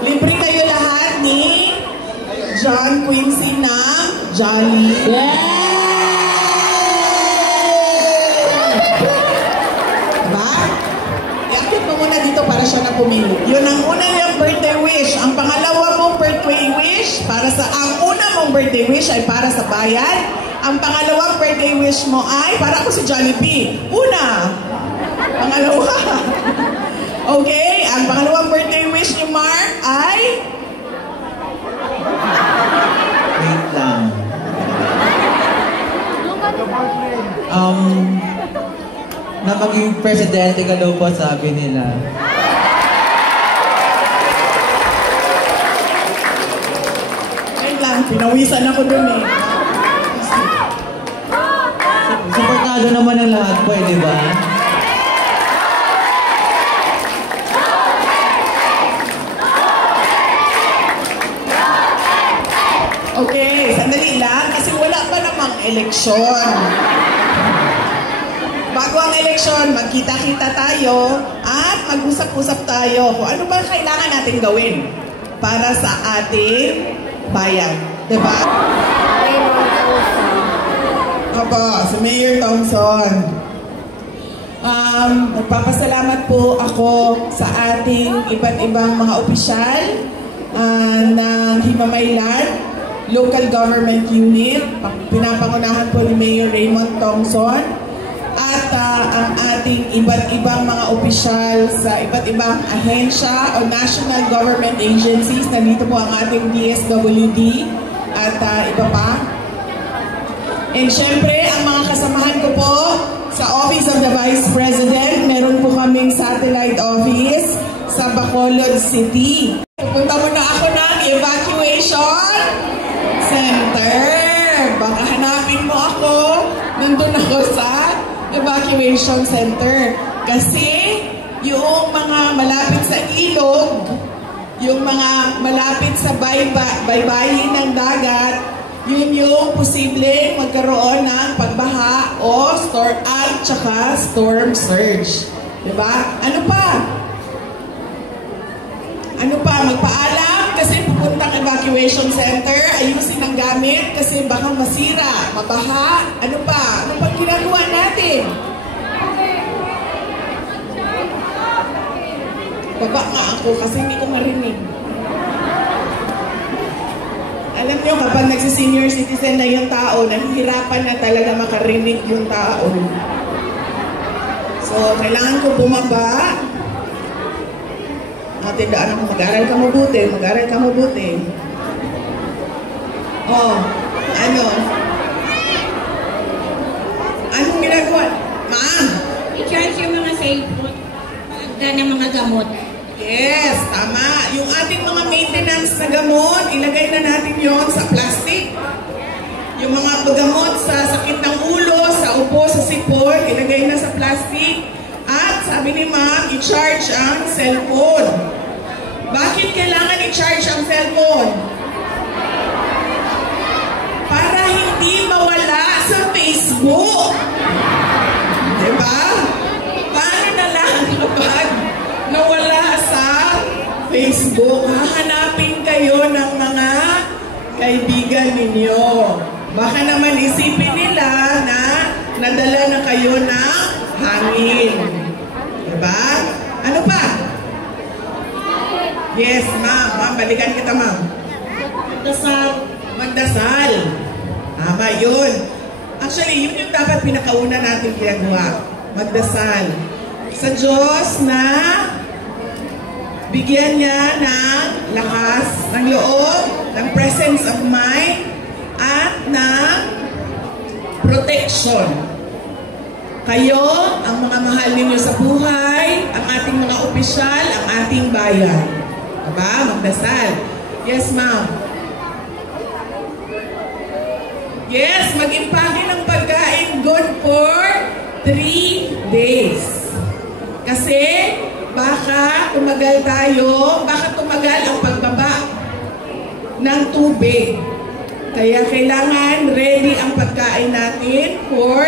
Libre kayo lahat ni John Quincy ng Jolly. Diba? I-akit mo muna dito para siya na pumili. Yun ang una niyang birthday wish. Ang pangalawa mong birthday wish, ang una mong birthday wish ay para sa bayan. Ang pangalawang birthday wish mo ay, para ako si Jollibee. Una. Pangalawa. Okay, ang pangalawang birthday wish ni Mark ay? Wait lang. Na maging presidente ka daw po, sabi nila. Wait lang, pinawisan ako dun eh. Supportado naman ang lahat po, di ba? Okay, sandali lang kasi wala pa namang eleksyon. Bago ang eleksyon, magkita-kita tayo at mag-usap-usap tayo kung ano ba kailangan natin gawin para sa ating bayan. Diba? Opo, si Mayor Thompson. Nagpapasalamat po ako sa ating iba't ibang mga opisyal ng Himamaylan Local Government Unit, pinapangunahan po ni Mayor Raymond Thompson, at ang ating iba't ibang mga opisyal sa iba't ibang ahensya o national government agencies. Nandito po ang ating DSWD at iba pa. And syempre, ang mga kasamahan ko po sa Office of the Vice President, meron po kaming satellite office sa Bacolod City. Pupunta muna ako ng evacuation center. Baka hanapin mo ako. Nandun ako sa evacuation center. Kasi yung mga malapit sa ilog, yung mga malapit sa baybayin ng dagat, yun yung posibleng magkaroon ng pagbaha o storm surge. Diba? Ano pa? Magpaalam kasi pupuntang evacuation center, ayusin ang gamit kasi baka masira, mabaha. Ano pa? Ano pang ginagawa natin? Baba nga ako kasi hindi ko marinig. Alam nyo, kapag nagsi-senior citizen na yung tao, nahihirapan na talaga makarinig yung tao. So, kailangan ko bumaba. Tindaan ako, mag-aral ka mabuti. Oh, anong ginagawa? Ma'am! I-charge yung mga cellphone, pagda ng mga gamot. Yes, tama. Yung ating mga maintenance na gamot, ilagay na natin yon sa plastic. Yung mga gamot sa sakit ng ulo, sa upo, sa sipon, ilagay na sa plastic. At sabi ni ma'am, i-charge ang cellphone. Bakit kailangan i-charge ang cellphone? Para hindi mawala sa Facebook. Diba? Paano na lang kapag nawala sa Facebook? Hahanapin kayo ng mga kaibigan ninyo. Baka naman isipin nila na nadala na kayo ng hangin. Diba? Ano pa? Yes, ma'am. Balikan kita, ma'am. Magdasal. Tama, yun. Actually, yun yung dapat pinakauna natin ginagawa. Magdasal. Sa Diyos na bigyan niya ng lakas, ng loob, ng presence of mind, at ng protection. Kayo, ang mga mahal ninyo sa buhay, ang ating mga opisyal, ang ating bayan. Diba? Magdasal. Yes, ma'am. Yes, mag-impake ng pagkain good for 3 days. Kasi, baka tumagal ang pagbaba ng tubig. Kaya kailangan ready ang pagkain natin for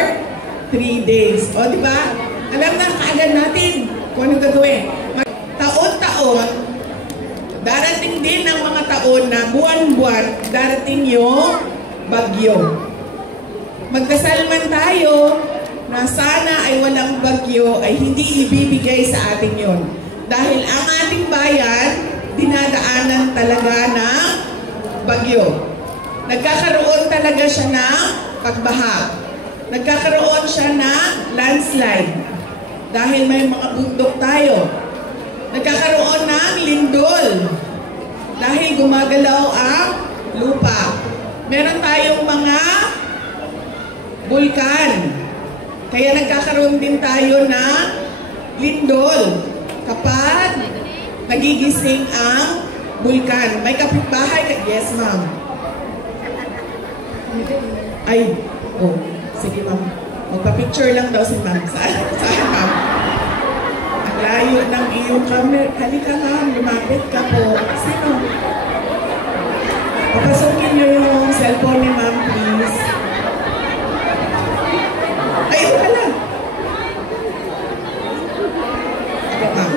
3 days. O, diba? Alam na kaagad natin kung ano gagawin. Taon-taon, darating din ang mga taon na buwan-buwan darating yung bagyo. Magdasal man tayo na sana ay walang bagyo ay hindi ibibigay sa atin yon. Dahil ang ating bayan, dinadaanan talaga ng bagyo. Nagkakaroon talaga siya ng pagbaha. Nagkakaroon siya ng landslide. Dahil may mga bundok tayo. Nagkakaroon ng lindol. Dahil gumagalaw ang lupa. Meron tayong mga bulkan. Kaya nagkakaroon din tayo ng lindol kapag nagigising ang bulkan. May kapitbahay. Yes, ma'am. Ay, oh, sige ma'am. Magpa-picture lang daw si ma'am. Saan ma'am? Ang layo ng iyong camera. Halika ma'am, lumapit ka po. Sino? Papasukin niyo yung cellphone ni ma'am, please. Ay, ito pala. Ito ma'am.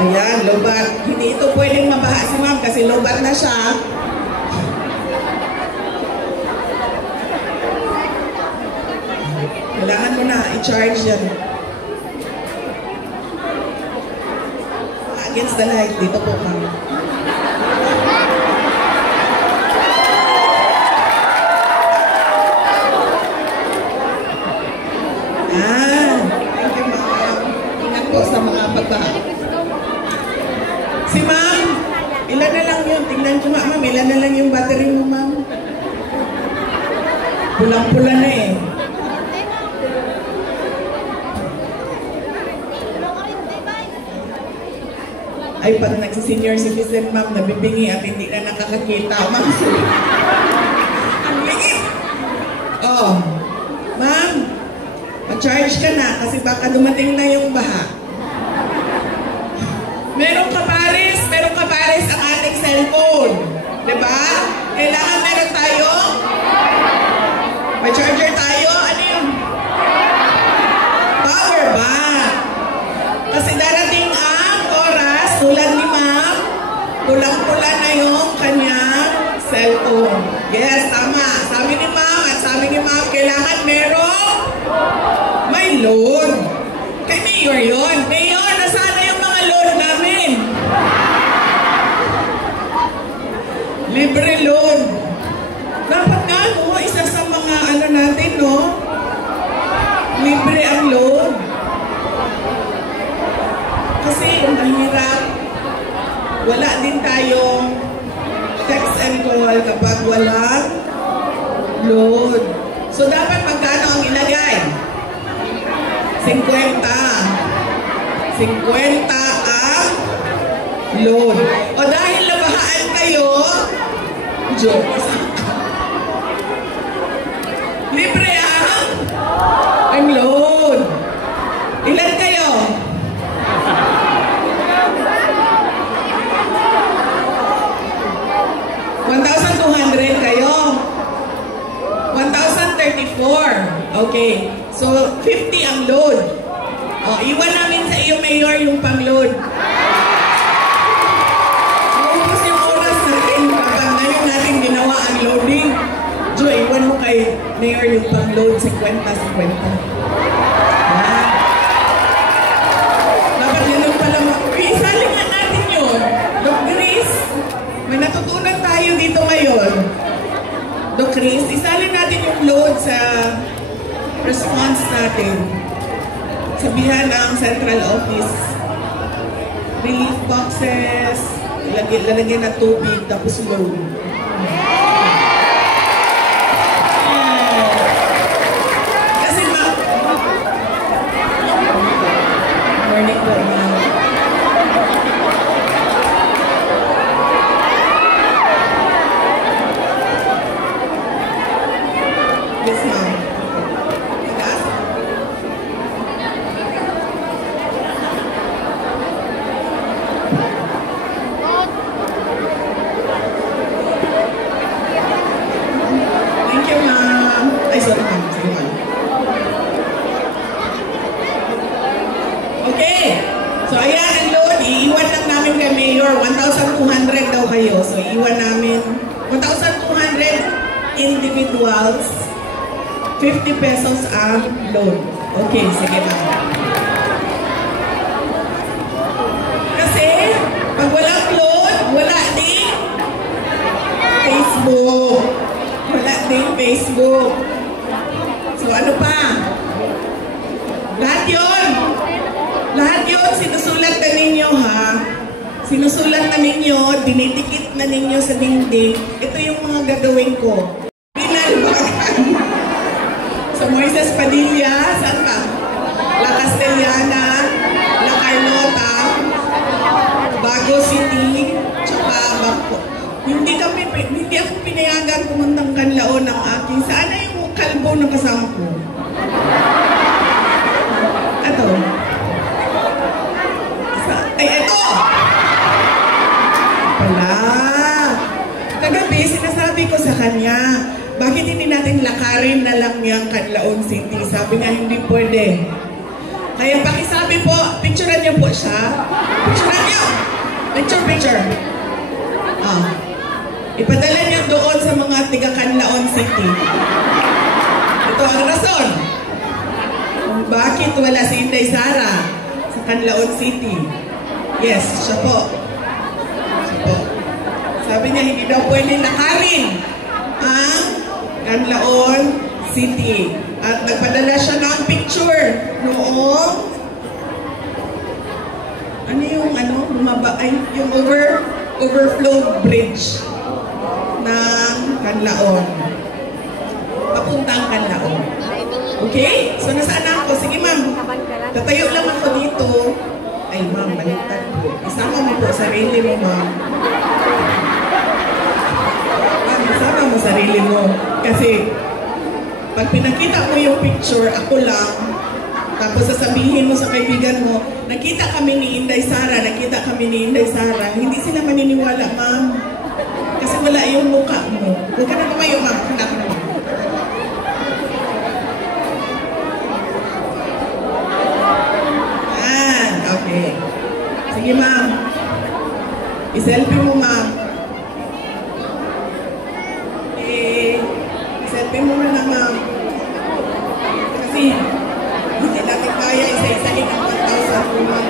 Ayan, lobat. Hindi ito pwedeng mabaha si ma'am kasi lobat na siya. Kailangan mo na i-charge yan. Against the light. Dito po kami. Thank you, ma'am. Ingat po sa mga pagbaha. Si ma'am, ilan na lang yun? Tingnan ko ma'am, ilan na lang yung battery mo, ma'am? Pulang-pula na eh. Ay, pag nagsi-senior citizen, ma'am, nabibingi at hindi na nakakakita. Ma'am, ang liit. Oh, ma'am, mag-charge ka na kasi baka dumating na yung baha. Meron ka pares ang ating cellphone. Diba? Kailangan meron tayo. May charger tayo. Ano yun? Power bank. Kasi darating ang oras, tulad ni ma'am, pulang-pula na yung kanyang cellphone. Yes, tama. Sabi ni ma'am at sabi ni ma'am, kailangan meron may load. Kay Mayor yun. Mayor, nasana yung mga load namin? Libre load. Dapat nga, no? Isa sa mga ano natin, no? Libre ang load. Kasi mahirap. Wala din tayong text and call kapag walang load. So, dapat magkano ang ilagay? 50. 50 ang load. O dahil nabahaan kayo, joke. Libre ang load. Ilan kayo? $1,200 kayo. 1,034. Okay. So, 50 ang load. O, iwan namin sa iyo, Mayor, yung pang-load. Maubos yung oras natin kapag ngayon natin ginawa ang loading. Jo, iwan mo kay Mayor yung pang-load 50-50. Dapat ganun pala mo. Isalin nga natin yun. Doc Chris, may natutunan tayo dito ngayon. Doc Chris, isalin natin yung load sa response natin. Sabihan ang central office. Relief boxes, lalagyan na tubig, tapos load. Kasi morning po, ma'am. Yes, ma'am. tayo. So, iwan namin 1,200 individuals, 50 pesos ang loan. Okay, sige na. Kasi, pag walang loan, wala ding Facebook. Wala ding Facebook. So, ano pa? Lahat yun, sinusulat na ninyo, ha? Sinusulat na ninyo, dinidikit na ninyo sa dingding. Ito yung mga gagawin ko. Pinalbakan. Sa Moises Padilla, saan ka? La Castellana, La Carlota, Bago City, tsaka Bako. Hindi ako pinayagan pumuntang Canlaon ng aking. Saan na yung kalbo na kasama ko? Ito. Ito! Pala. Kagabi, sinasabi ko sa kanya, bakit hindi natin lakarin na lang yung Canlaon City? Sabi nga, hindi pwede. Kaya pakisabi po, picturean niyo po siya. Picturean niyo! Picture. Ipadala niyo doon sa mga tiga Canlaon City. Ito ang rason kung bakit wala si Inday Sara sa Canlaon City. Yes, siya po. Sabi niya, hindi daw pwede lakarin ang Canlaon City. At nagpadala siya ng picture noong yung overflow bridge ng Canlaon. Papuntang Canlaon. Okay? So, nasaan na ako? Sige, ma'am. Tatayo lang ako dito. Ay, ma'am, baliktad po. Isama mo po sarili mo, ma'am. Ma'am, isama mo sarili mo. Kasi, pag pinakita mo yung picture, ako lang, tapos sasabihin mo sa kaibigan mo, nakita kami ni Inday Sara, hindi sila maniniwala, ma'am. Kasi wala yung mukha mo. Huwag ka na tumayo, ma'am. Hanap mo. Okay. Sige, ma'am. I-selfie mo, ma'am. I-selfie mo na, ma'am. Kasi, hindi natin kaya isa-isahin ang 1,000 mo, ma'am.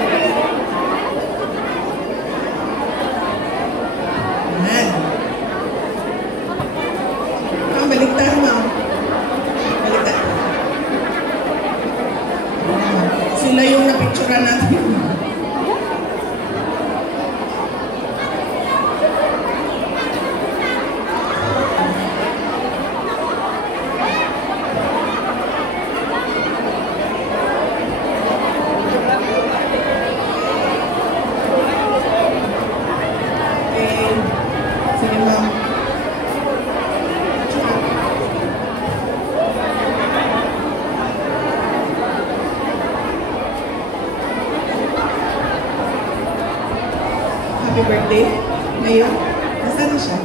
Ayan. Ma'am, baliktad, ma'am. Baliktad. Sila yung napicturean natin. Happy birthday. Ngayon, nasaan na siya?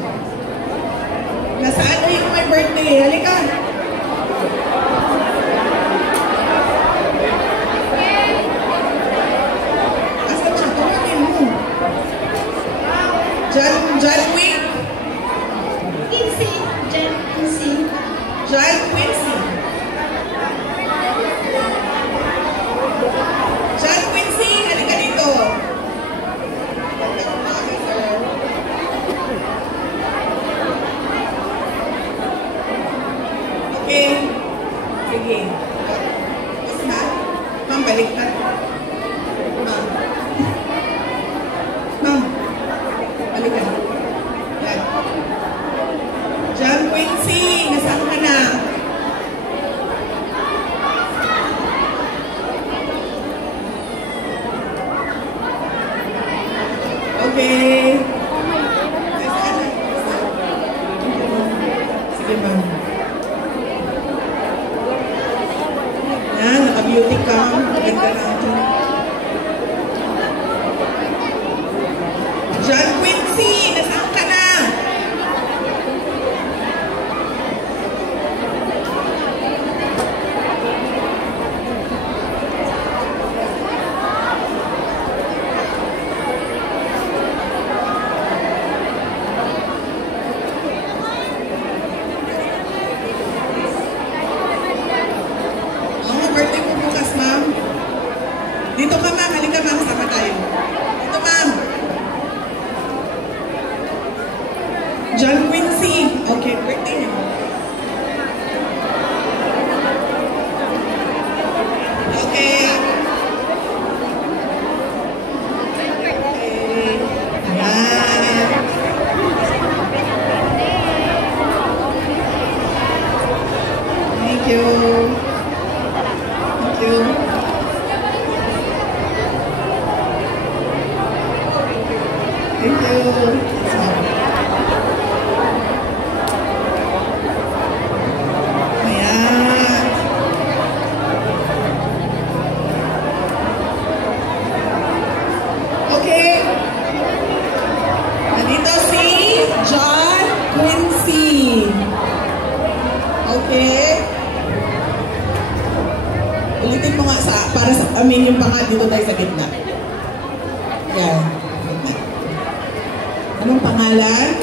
Nasaan na yung my birthday? Halika! Asan siya? Tawagin mo. John Wick? Quincy. John Quincy. John Quincy. John Quincy, halika dito. Okay. Sige. Tapos na. Ma'am, baliktad. Ma'am. Baliktad. Yan. John Quincy, nasaan ka na? Okay. Nasaan na? Sige, ma'am. Yan, naka-beauty ka. Ganda natin. John Quincy, nasaan ka na? John Quincy. Okay, birthday niya. Okay. Ayan. Thank you. Thank you. Thank you. Ayan. Okay. Nandito si John Quincy. Okay. Ulitin mo nga para sa amin yung pangat dito tayo sa gitna. Yan. Anong pangalan?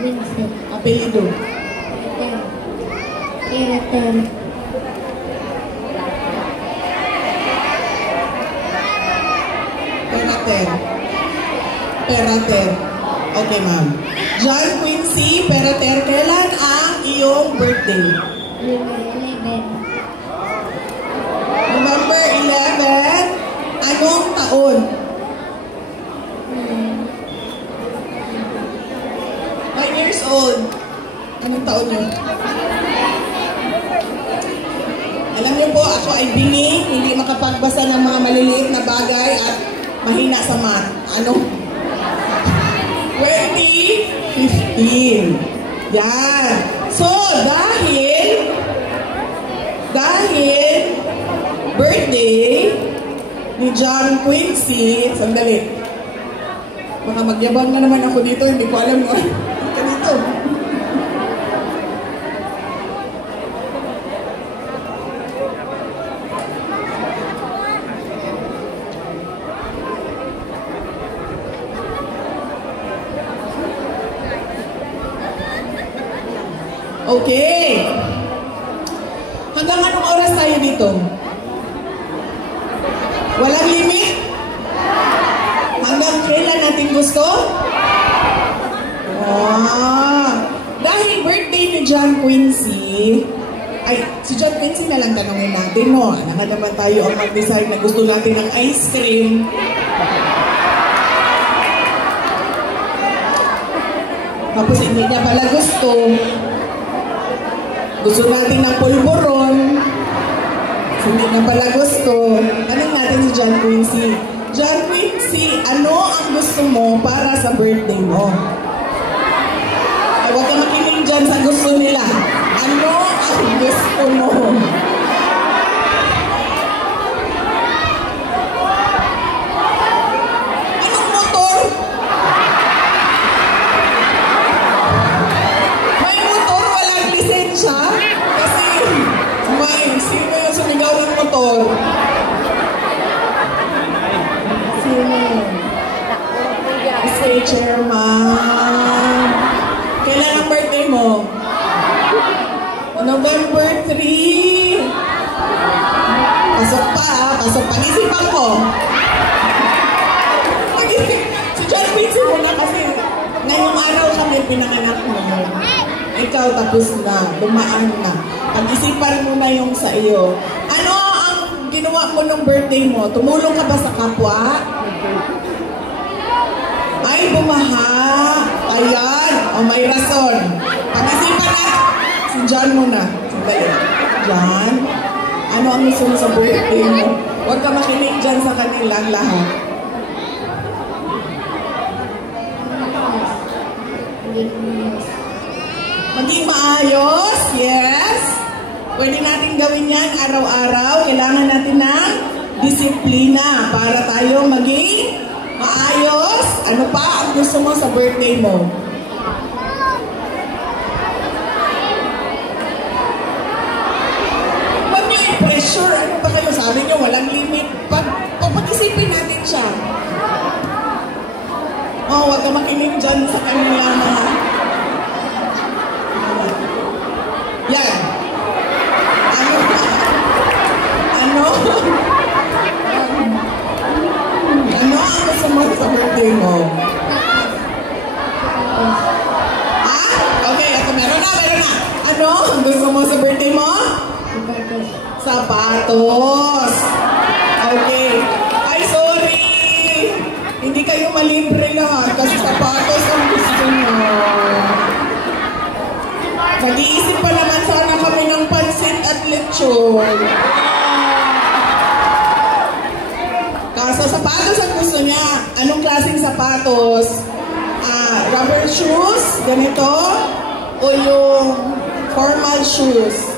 Vincent. Apelido. Perater. Perater. Perater. Okay, ma'am. John Quincy Perater, kailan ang iyong birthday? November 11. Anong taon? 9 years old. Anong taon yun? Alam niyo po, ako ay bingi, hindi makapagbasa ng mga maliliit na bagay at mahina sa math. Ano? 2015. Yan. So, dahil birthday ni John Quincy, sandali. Baka magyabang na naman ako dito, hindi ko alam mo. Ka dito. Okay. Hanggang anong oras tayo dito? Walang limit? Hanggang kailan natin gusto? Dahil birthday ni John Quincy, si John Quincy na lang tanongin natin, no? Naka naman tayo ang mag-decide na gusto natin ng ice cream. Tapos hindi niya pala gusto. Gusto natin ng pulburon. Hindi na pala gusto. Tanong natin si John Quincy. John Quincy, ano ang gusto mo para sa birthday mo? Ay, huwag ka makinig dyan sa gusto nila. Ano ang gusto mo? Anong motor? May motor, walang lisensya? Kasi, sino yung sumigaw ng motor? Mr. Chairman. Kailan ang birthday mo? November 3. Pasok pa, pasok pa. Isipan ko. Si John Quincy muna kasi ngayong araw kami pinanganak mo. Ikaw tapos na, dumaan na. Pag-isipan mo na yung sa iyo. Ano ang ginawa mo ng birthday mo? Tumulong ka ba sa kapwa? Ay, bumaha. Ayan. O, may rason. Pag-isipan na. Si John muna. Sandali. John, ano ang gusto mo sa birthday mo? Huwag ka makinig dyan sa kanilang lahat. Maging maayos. Yes. Pwede natin gawin yan araw-araw. Kailangan natin ng disiplina para tayo maging maayos. Ano pa ang gusto mo sa birthday mo? Huwag niyo i-pressure. Ano pa kayo? Sabi niyo walang limit. Pag-isipin natin siya. Oh, huwag ka makinig dyan sa kanila mga... Yan. Ano ang gusto mo sa birthday mo? Ano? Gusto mo sa birthday mo? Sapatos. Sapatos. Okay. Ay, sorry. Hindi kayo malibre lahat kasi sapatos ang gusto nyo. Nag-iisip pa naman sana kami ng pansit at lechon. Kaso sapatos ang gusto niya. Anong klaseng sapatos? Rubber shoes? Ganito? O yung formal shoes?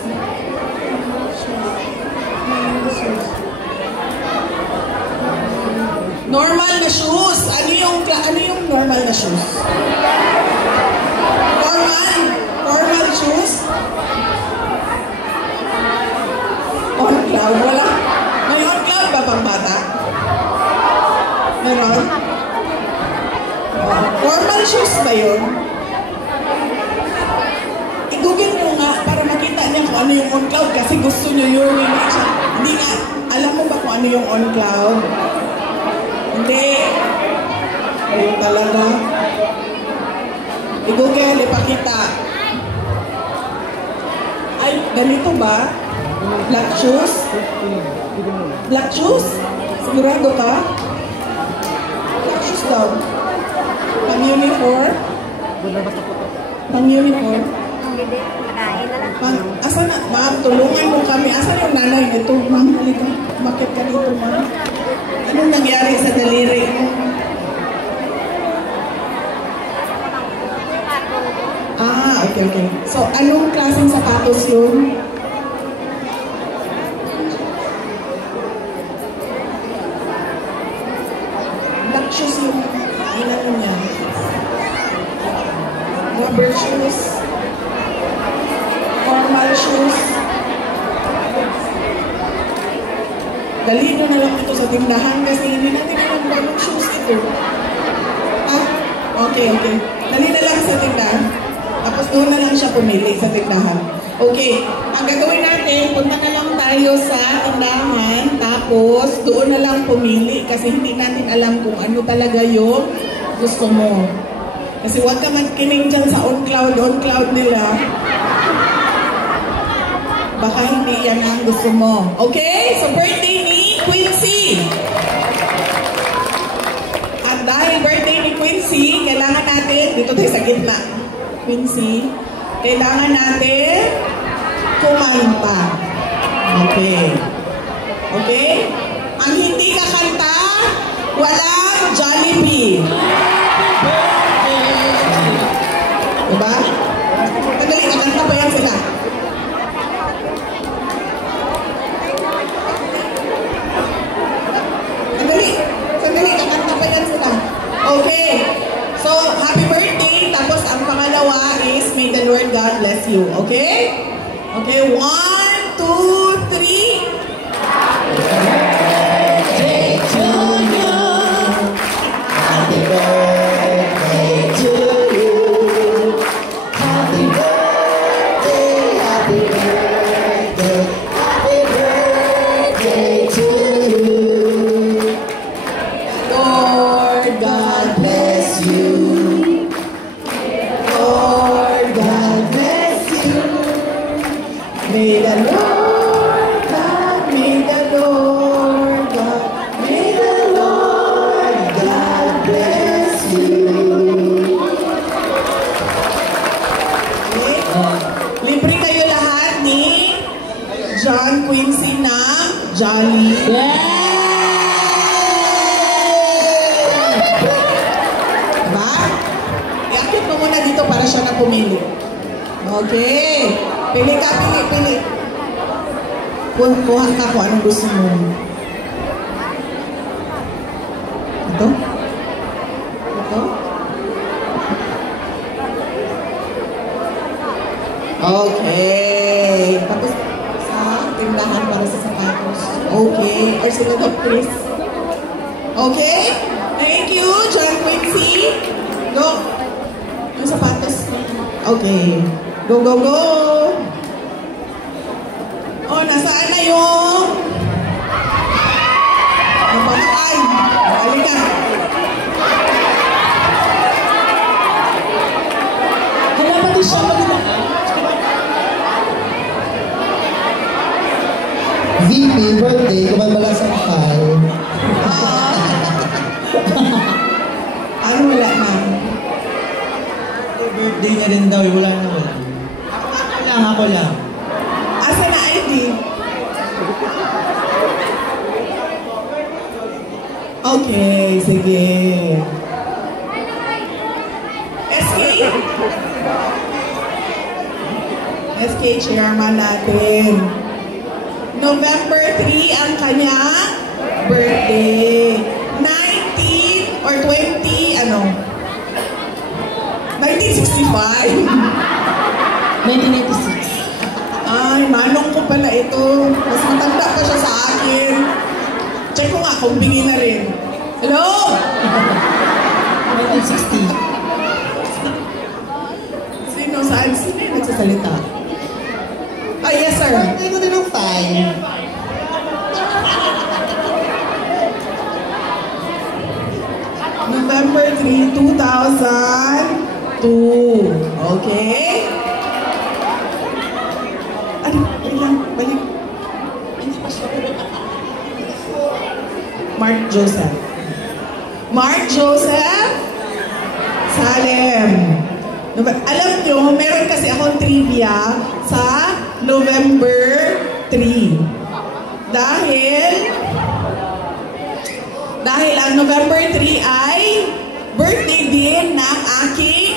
Normal na shoes. Ano yung normal na shoes? Formal shoes? On cloud. Wala. May on cloud ba pang bata? Meron? Formal shoes ba yun? I-google mo nga para makita niya kung ano yung on cloud kasi gusto niyo yun. Hindi nga. Alam mo ba kung ano yung on cloud? Hindi. Ayun talaga. I-google, ipakita. Ay, ganito ba? Black shoes? Black shoes? Sigurado ka? Black shoes daw. Pang-uniform? Pang-uniform? Asa na? Ma'am, tulungan mo kami. Asa yung nanay nito? Ma'am, halika. Bakit ka dito, ma'am? Anong nangyari sa daliri mo? Okay. So, anong klaseng sapatos yun? Black shoes yung inano niya. Rubber shoes. Formal shoes. Dali na lang ito sa tindahan kasi hindi natin alam kung anong shoes ito. Okay. Dali na lang sa tindahan. Tapos doon na lang siya pumili sa tindahan. Okay, ang gagawin natin, punta na lang tayo sa tindahan, tapos doon na lang pumili kasi hindi natin alam kung ano talaga yung gusto mo. Kasi huwag ka magkinig dyan sa on cloud nila. Baka hindi yan ang gusto mo. Okay, so birthday ni Quincy. At dahil birthday ni Quincy, kailangan natin, dito tayo sa gitna. Quincy, kailangan natin kumanta. Okay. Ang hindi kakanta, walang Jollibee. Diba? Sandali, kakanta pa yan sila. Sandali, kakanta pa yan sila. Okay. So, happy birthday. Tapos, ang pangalawa is, may the Lord God bless you. Okay? Okay, 1, 2, 3. Happy birthday to you. Happy birthday to you. Happy birthday, happy birthday, happy birthday to you. Lord God bless you. Lord God bless you. May the Lord God, may the Lord God, may the Lord God bless you. Okay? Libre kayo lahat ni John Quincy ng Jolly. Diba? I-akit mo muna dito para siya na pumili. Okay. Pili ka, pili. Kuha ka kung anong gusto mo. Ito? Okay. Tapos sa tindahan para sa sapatos. Okay. Or sila to, please. Okay. Thank you, John Quincy. Go. Yung sapatos. Okay. Go, go, go. Oh, nasaan na yung pamakan? Halika. Hala, pati siya maganda. niya rin daw, wala na wala. Ako lang. Asa na ID? Okay, sige. SK? SK chairman natin. November 3 ang kanya birthday. 19 or 20, ano? 1965. 1986. Ay, manong ko pala ito. Mas matanda pa siya sa akin. Check ko nga kung bingi na rin. Hello? 1960. Sino? Saan? Sino yung nagsasalita? Ah, yes, sir. Birthday ko din ng 5. November 3, 2002. Okay? Ano? Ilang? Balik. Mark Joseph. Mark Joseph Salem. Alam nyo, meron kasi akong trivia sa November 3. Dahil ang November 3 ay birthday din ng aking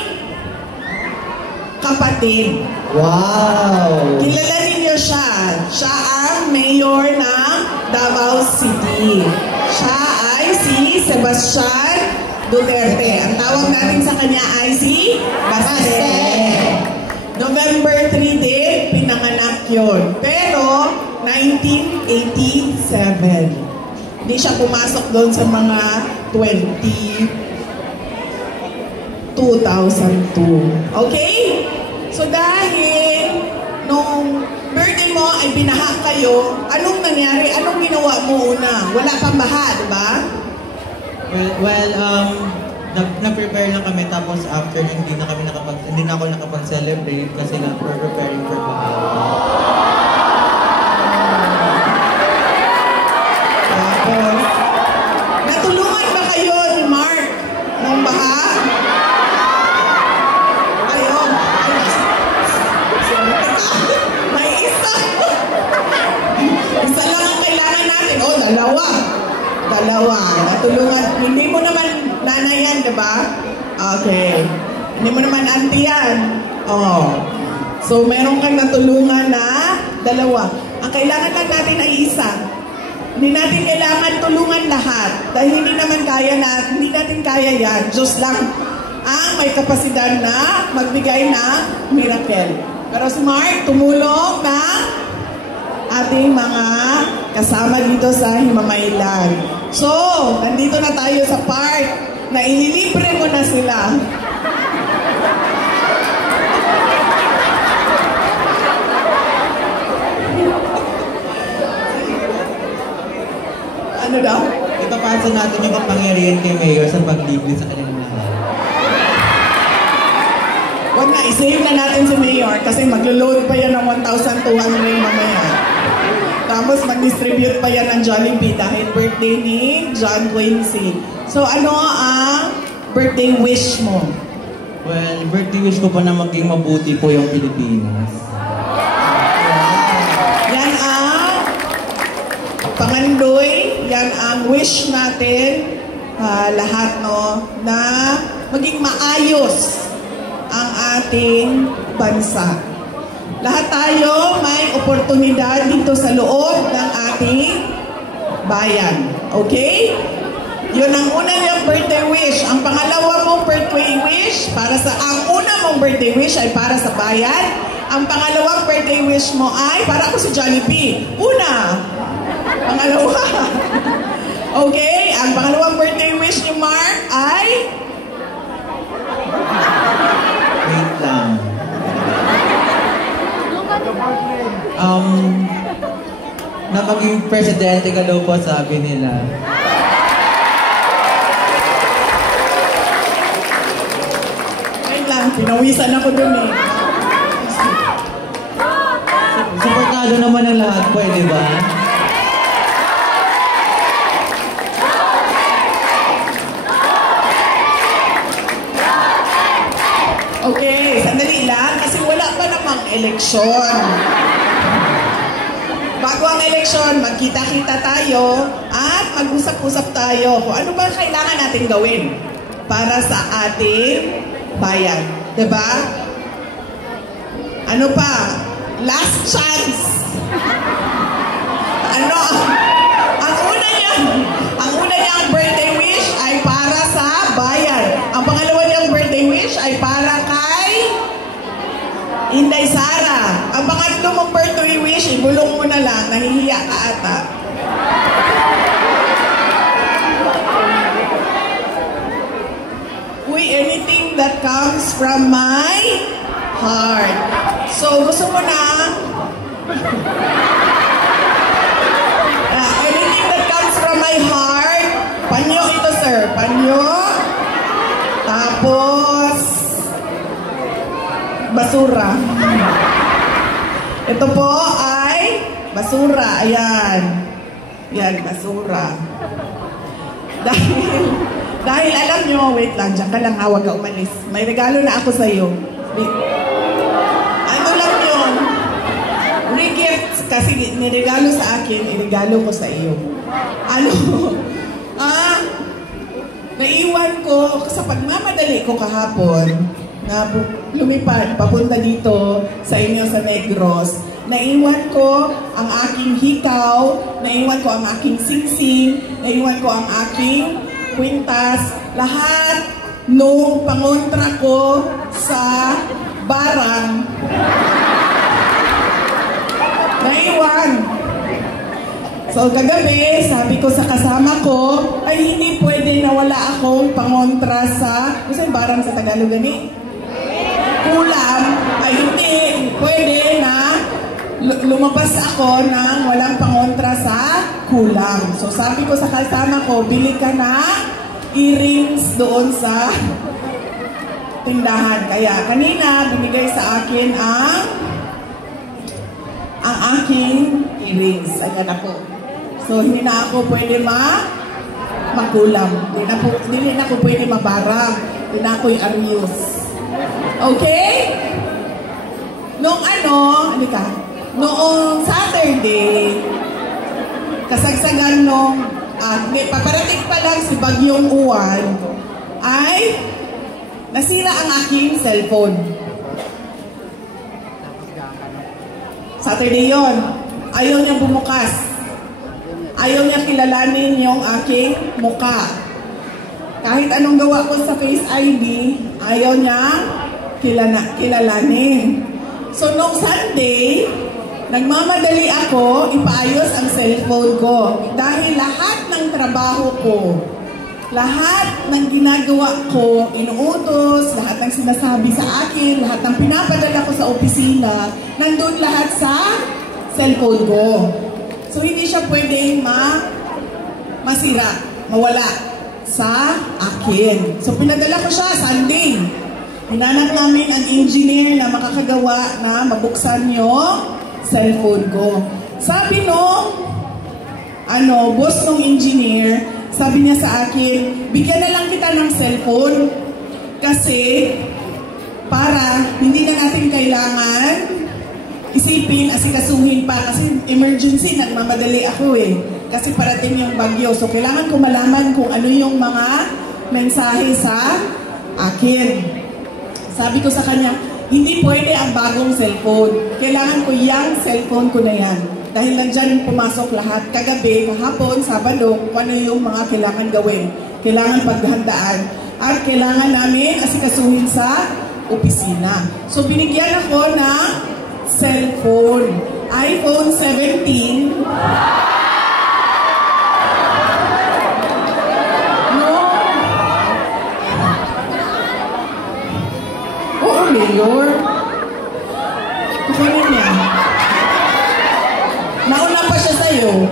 kapatid. Wow! Kilala ninyo siya. Siya ang mayor ng Davao City. Siya ay si Sebastian Duterte. Ang tawag natin sa kanya ay si Baste. November 3 din, pinanganak yun. Pero, 1987. Hindi siya pumasok doon sa mga 2002. Okay? So dahil nung birthday mo ay binaha kayo, anong nangyari? Anong ginawa mo una? Wala pang baha, di ba? Nag-prepare lang kami tapos after hindi na ako nakapag-celebrate kasi nga we're preparing for bahay. Tapos, natulungan ba kayo ni Mark nung baha? Ayun. May isa. Isa lang ang kailangan natin. Oh, dalawa. Natulungan. Hindi mo naman nanay yan, diba? Okay. Hindi mo naman auntie yan. Oh. So, meron kang natulungan na dalawa. Ang kailangan lang natin ay isa. Hindi natin kailangan tulungan lahat. Dahil hindi natin kaya yan. Diyos lang ang may kapasidad na magbigay ng miracle. Pero si Mark, tumulong na ating mga kasama dito sa Himamaylan. So, nandito na tayo sa part na ililibre mo na sila. Ano daw? Ipapasa natin yung kapangyarihan kay Mayor sa paglibre sa kanilang lahat. Huwag na, isave na natin si Mayor kasi maglo-load pa yan ng 1,200 mamaya. Tapos mag-distribute pa yan ng Jollibee dahil birthday ni John Quincy. So ano ang birthday wish mo? Well, birthday wish ko pa na maging mabuti po yung Pilipinas. Yan ang pangandoy, yan ang wish natin lahat, no, na maging maayos ang ating bansa. Lahat tayo may oportunidad dito sa loob ng ating bayan. Okay? Yun ang una niyang birthday wish. Ang pangalawa mong birthday wish, ang una mong birthday wish ay para sa bayan. Ang pangalawang birthday wish mo ay para ako si Jollibee. Una. Pangalawa. Okay? Ang pangalawang birthday wish ni Mark ay Wait lang. Na maging presidente ka daw po, sabi nila. wait lang, pinawisan ako dun eh. Supportado naman ang lahat po, di ba? Okay, sandali eleksyon. Bago ang eleksyon, magkita-kita tayo at mag-usap-usap tayo kung ano ba kailangan natin gawin para sa ating bayan. Diba? Ano pa? Last chance. Ano? Ang una niyang birthday wish ay para sa bayan. Ang pangalawa niyang birthday wish ay para kay Inday Sara. Ang pangatlo mong birthday wish, ibulong mo na lang. Nahihiya ka ata. Uy, anything that comes from my heart. So, gusto mo na? Anything that comes from my heart. Panyo ito, sir. Panyo. Tapos, basura. Ito po ay basura. Ayan. Yan, basura. Dahil alam nyo, wait lang, dyan ka lang, huwag ka umalis. May regalo na ako sa'yo. Ano lang yun? Re-gift. Kasi niregalo sa akin, iregalo ko sa iyo. Ano? Naiwan ko, sa pagmamadali ko kahapon, na lumipad, papunta dito sa inyo sa Negros. Naiwan ko ang aking hikaw, naiwan ko ang aking singsing, naiwan ko ang aking kwintas, lahat nung pangontra ko sa barang. Naiwan. So kagabi, sabi ko sa kasama ko, ay hindi pwede na wala akong pangontra sa, kasi barang sa Tagalog gani? Kulam, ay hindi pwede na lumabas ako ng walang pangontra sa kulam. So sabi ko sa kasama ko, bili ka na earrings doon sa tindahan. Kaya kanina binigay sa akin ang aking earrings. Ayan ako. So hindi na ako pwede makulam. Hindi na ako pwede mabarang. Hindi na ako i-arius. Okay? Noong Saturday, kasagsagan paparating pa lang si Bagyong Uwan, ay nasira ang aking cellphone. Saturday yon. Ayaw niyang bumukas. Ayaw niyang kilalanin yung aking muka. Kahit anong gawa ko sa Face ID, ayaw niyang kilalanin. So, noong Sunday, nagmamadali ako ipaayos ang cellphone ko. Dahil lahat ng trabaho ko, lahat ng ginagawa ko, inuutos, lahat ng sinasabi sa akin, lahat ng pinapadala ko sa opisina, nandun lahat sa cellphone ko. So, hindi siya pwedeng masira, mawala sa akin. So, pinadala ko siya Sunday. Hinanap namin ang engineer na makakagawa na mabuksan yung cellphone ko. Sabi boss ng engineer, sabi niya sa akin, bigyan na lang kita ng cellphone kasi para hindi na natin kailangan isipin, asikasuhin pa kasi emergency, nagmamadali ako kasi parating yung bagyo. So kailangan ko malaman kung ano yung mga mensahe sa akin. Sabi ko sa kanya, hindi pwede ang bagong cellphone. Kailangan ko yung cellphone ko na yan. Dahil nandyan pumasok lahat. Kagabi, kahapon, Sabado, kung ano yung mga kailangan gawin. Kailangan paghandaan. At kailangan namin asikasuhin sa opisina. So, binigyan ako ng cellphone. iPhone 17. Mayor. Kukunin niya. Nauna pa siya sa'yo.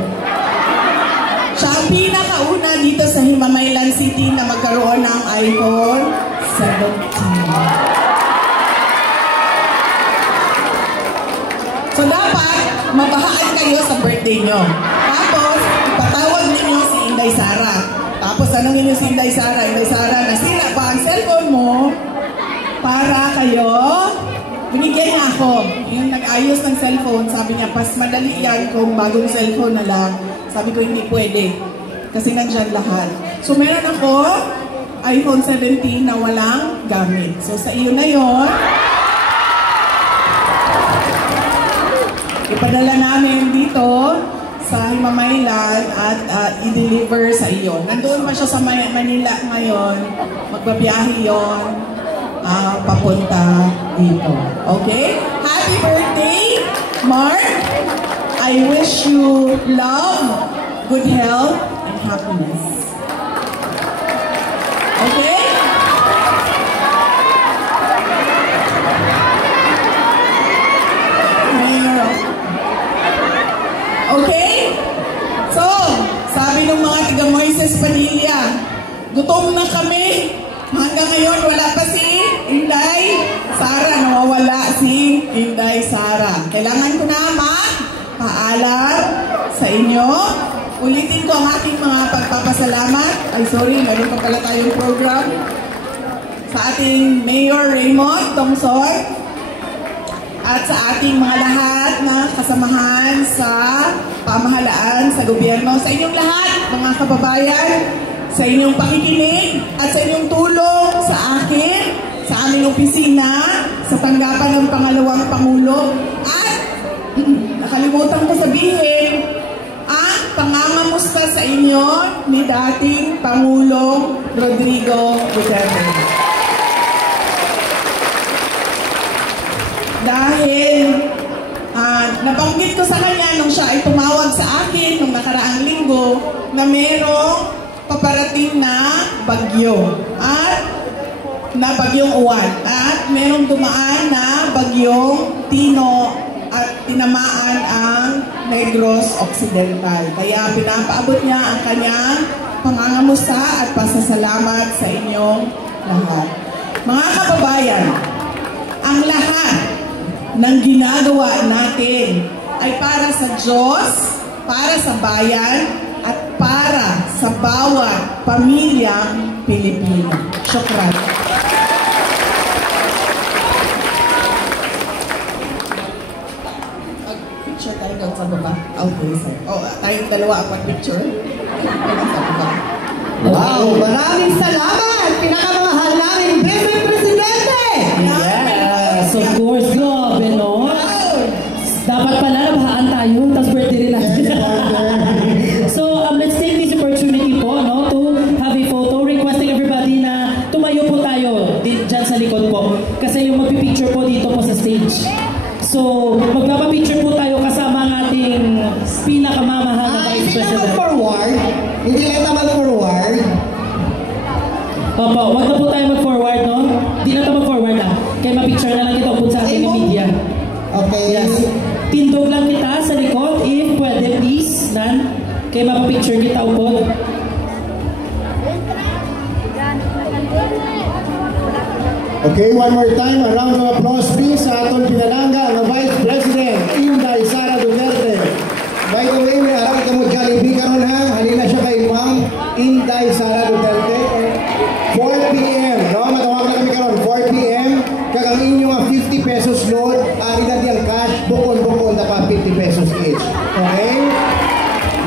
Siya ang pinakauna dito sa Himamaylan City na magkaroon ng iPhone 17. So dapat, mabahaan kayo sa birthday nyo. Tapos, ipatawag ninyo si Inday Sara. Tapos, tanongin niyo si Inday Sara, nasira ba ang cellphone mo? Para kayo, binigyan niyo niya ako, yung nag-ayos ng cellphone, sabi niya, pas madali yan kung bagong cellphone na lang. Sabi ko, hindi pwede. Kasi nandyan lahat. So, meron ako, iPhone 17 na walang gamit. So, sa iyo na yon. Ipadala namin dito sa Himamaylan at i-deliver sa iyo. Nandoon pa siya sa Manila ngayon. Magbabiyahe yon papunta dito. Okay? Happy birthday, Mark! I wish you love, good health, and happiness. Okay? Okay? So, sabi ng mga tiga Moises Padilla, gutom na kami. Hanggang ngayon, wala pa si Inday Sara. Nawawala si Inday Sara. Kailangan ko na paalam sa inyo. Ulitin ko ang aking mga pagpapasalamat. Ay, sorry, meron pa pala tayong program. Sa ating Mayor Raymond Tongson at sa ating mga lahat na kasamahan sa pamahalaan, sa gobyerno, sa inyong lahat, mga kababayan, sa inyong pakikinig at sa inyong tulong sa akin, sa aming opisina, sa tanggapan ng pangalawang Pangulo. At nakalimutan ko sabihin, ang pangangamusta sa inyo ni dating Pangulong Rodrigo Duterte. Dahil nabanggit ko sa kanya nung siya ay tumawag sa akin nung nakaraang linggo na merong paparating na bagyo at na bagyong Uwan at merong dumaan na bagyong Tino at tinamaan ang Negros Occidental. Kaya pinapaabot niya ang kanyang pangangamusta at pasasalamat sa inyong lahat. Mga kababayan, ang lahat ng ginagawa natin ay para sa Diyos, para sa bayan, at para sa bawat pamilyang Pilipino. Syukran. Picture tayo doon sa baba. Okay, sir. Tayong dalawa ang picture. Sa baba. Wow! Maraming salamat! Pinakamahal namin Vice Presidente! Yes, of course. Grabe, no? Dapat pala nabahaan tayo, tapos birthday rin natin. So, let's take this opportunity po, no, to have a photo, requesting everybody na tumayo po tayo dyan sa likod po. Kasi yung magpipicture po dito po sa stage. So, magpapapicture po tayo kasama ang ating pinakamamahal na Vice President. Hindi lang mag-forward. Opo, wag na po tayo mag-forward, no? Hindi na ito mag-forward na. Kaya mapicture na lang ito po sa ating media. Okay. Yes. Tindog lang kita sa likod, if pwede, please, Nan. Kaya mapapicture kita po. Okay, one more time, a round of applause please sa atong pinalangga ng Vice President Inday Sara Duterte. By the way, may alam ito mo Jollibee karon ha, halina siya kay Ma'am Inday Sara Duterte. 4 p.m. No, matawag na kami karon 4 p.m. Kagang inyo nga 50 pesos load, ari na diyang cash, bukon na pa 50 pesos each. Okay?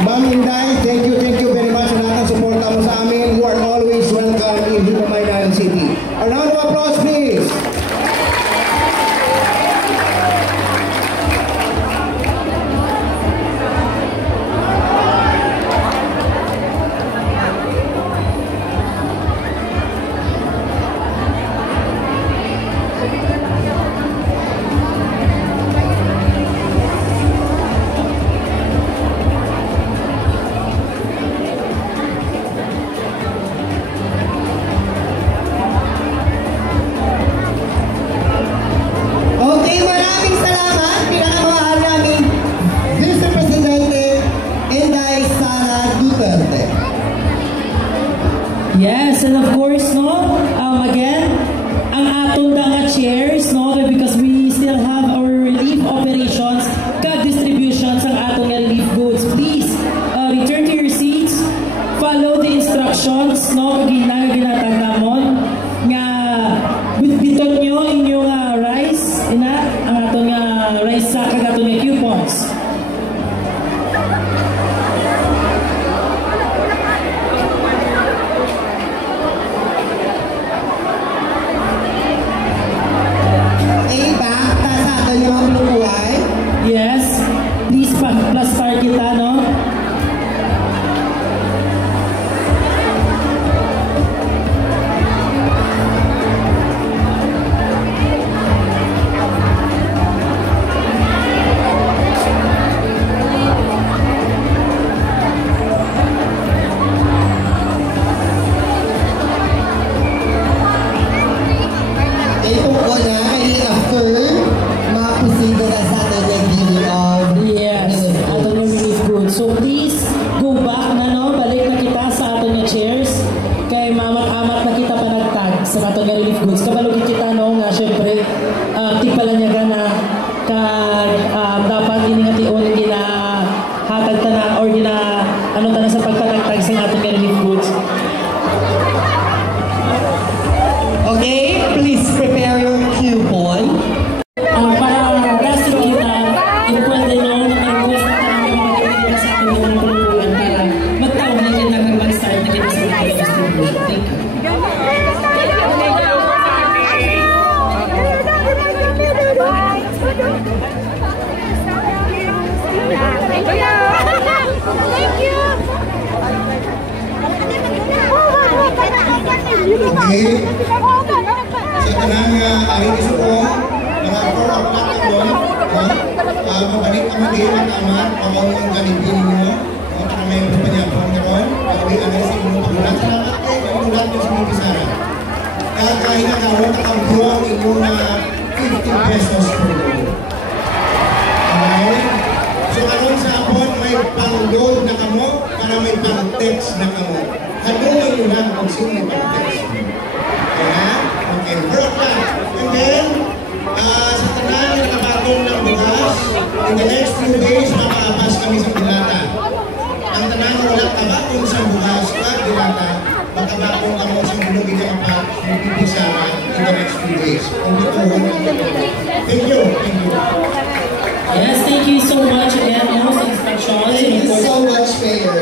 Ma'am Inday, thank you very much sa lahat ng suporta mo sa amin. You are always welcome in Himamaylan City. A round of applause, please. Yes, and of course, no, again, ang atong nga chairs, no, because we still have our relief operations, distributions ang atong relief goods. Please, return to your seats, follow the instructions, no, ginatag namon, nga, biton nyo inyong rice, ang sa nato nga relief goods. Kabalo kita no nga syempre tipala niya na dapat ini nga tion gina hatag ta na or gina ano ta na sa pagpatagtag sa nato nga relief goods. Okay, please prepare your coupon. Para rasin kita, pwede nyo nag-request na talaga mag-request sa akin ng tulungan para magtaon na kita mag-start na kita sa mga distribution. Thank you. Okay. Sa tanang aring isuong, mga 4 o'clock na doon, mabalik ka mag-iim at amat, pamawang ganipin ninyo, para may pagpanyapon na doon, pag-uwi anay sa inyong pagulat. Salamat kayo, pagulat nyo sa mga Bisara. Kahit na kawang kakampuang inyong 50 pesos per load. Okay? So karon sa apon, may pang-load na kamo, para may pang-text na kamo. Haluin nyo lang kung sino may pang-text. Kaya, okay, work lang. And then, sa tanan na nakapagong ng bukas, in the next few days, makaapas kami sa Dilata. Ang tanan na wala kabakong sa bukas, at Dilata, makabakong kamo sa bulog ikapat ng Pipizara in the next few days. Thank you. Thank you. Yes, thank you so much again, most instructions. Thank you so much, Mayor.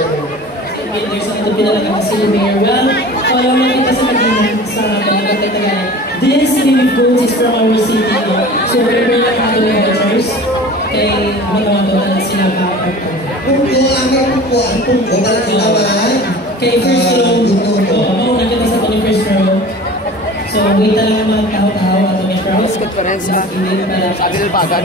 There's another pinalaga kasi ni Mayor. Well, follow mo kita sa Magina sa Tagaytay. This relief goods is from our city. So, prepare na natin ng vouchers. Kay magawa na sila pa-part-time. Pungko, aming pungko. Ang pungko, malang naman. Kay first row. Oo, nakita sa ito ni first row. So, wait na lang mga tao-tao at may crowd. Sabi ng pagad.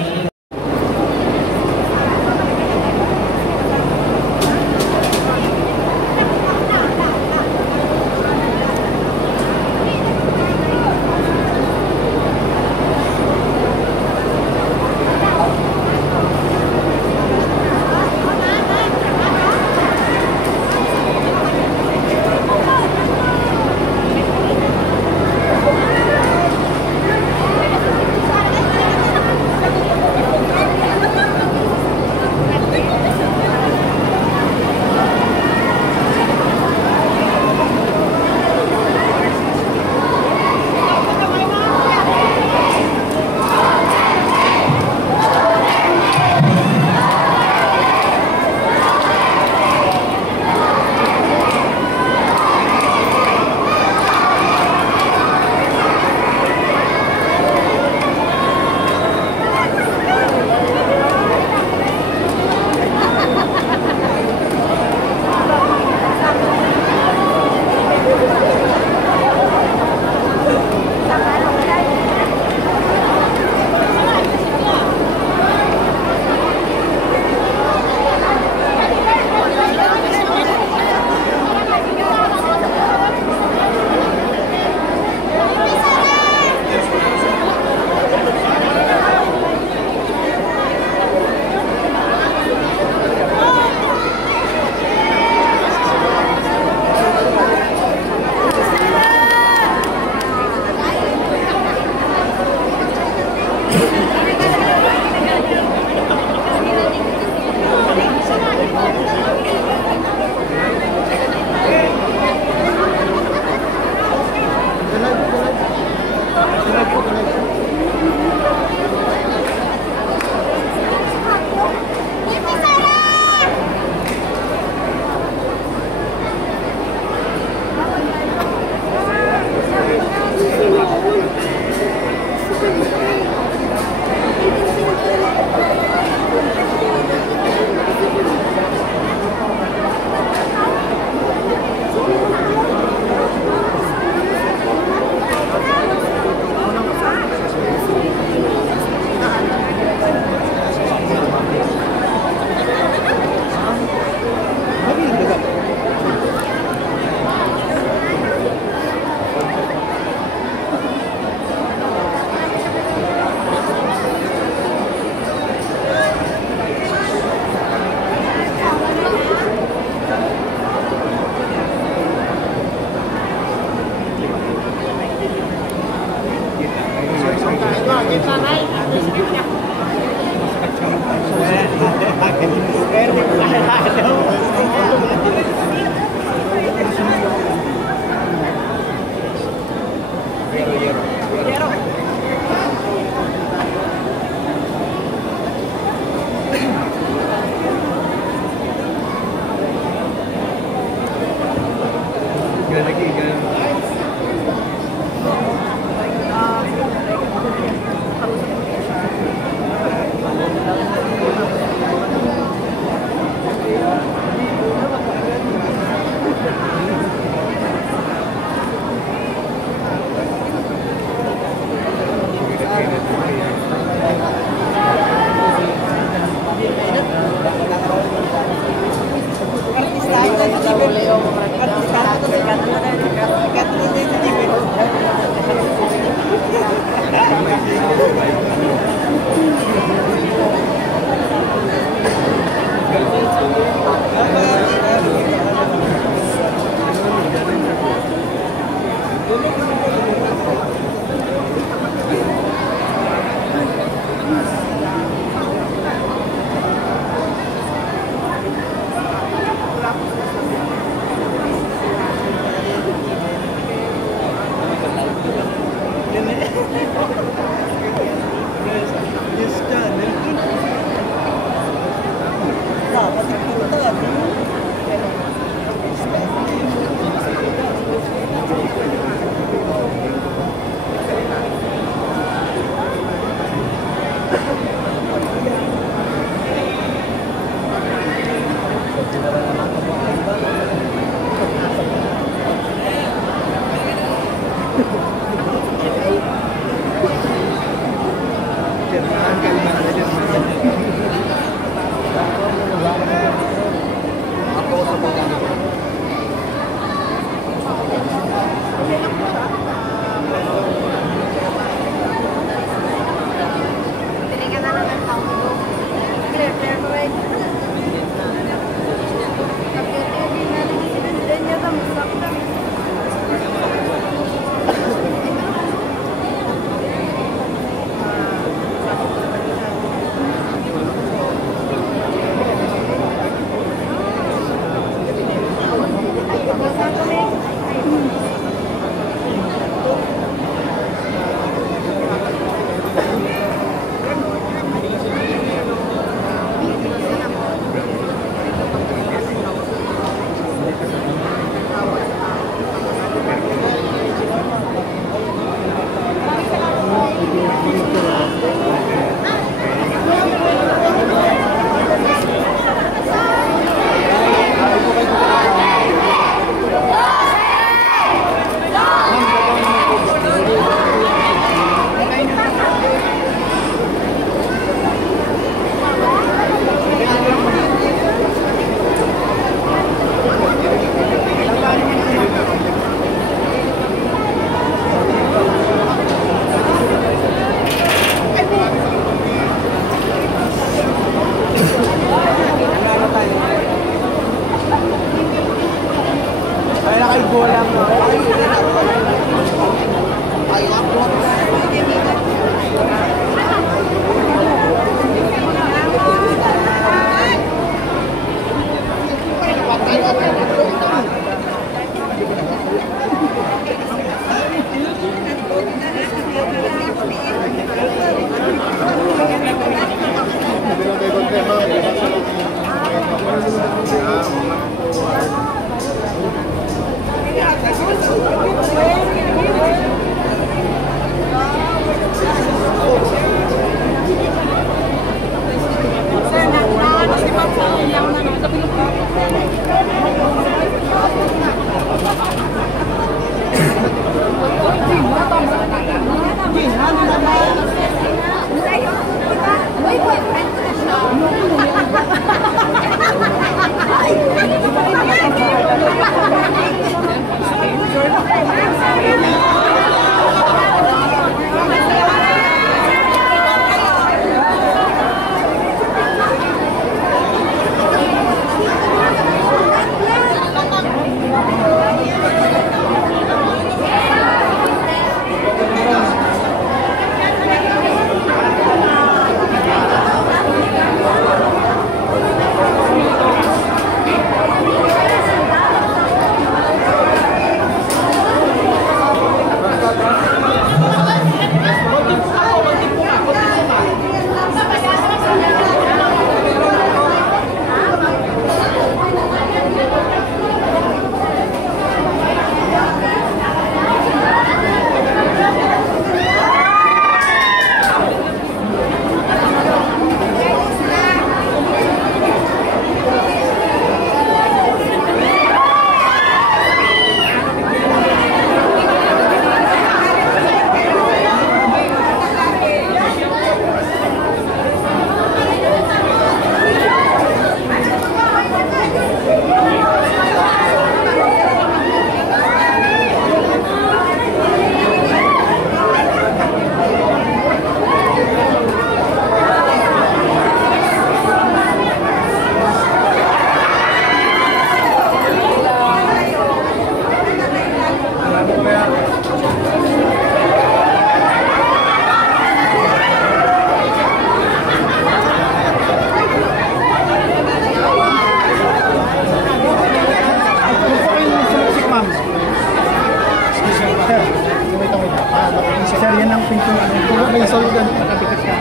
Sir, yan ang pinto. Kung may solid yan, nakatikat ka.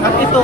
At ito,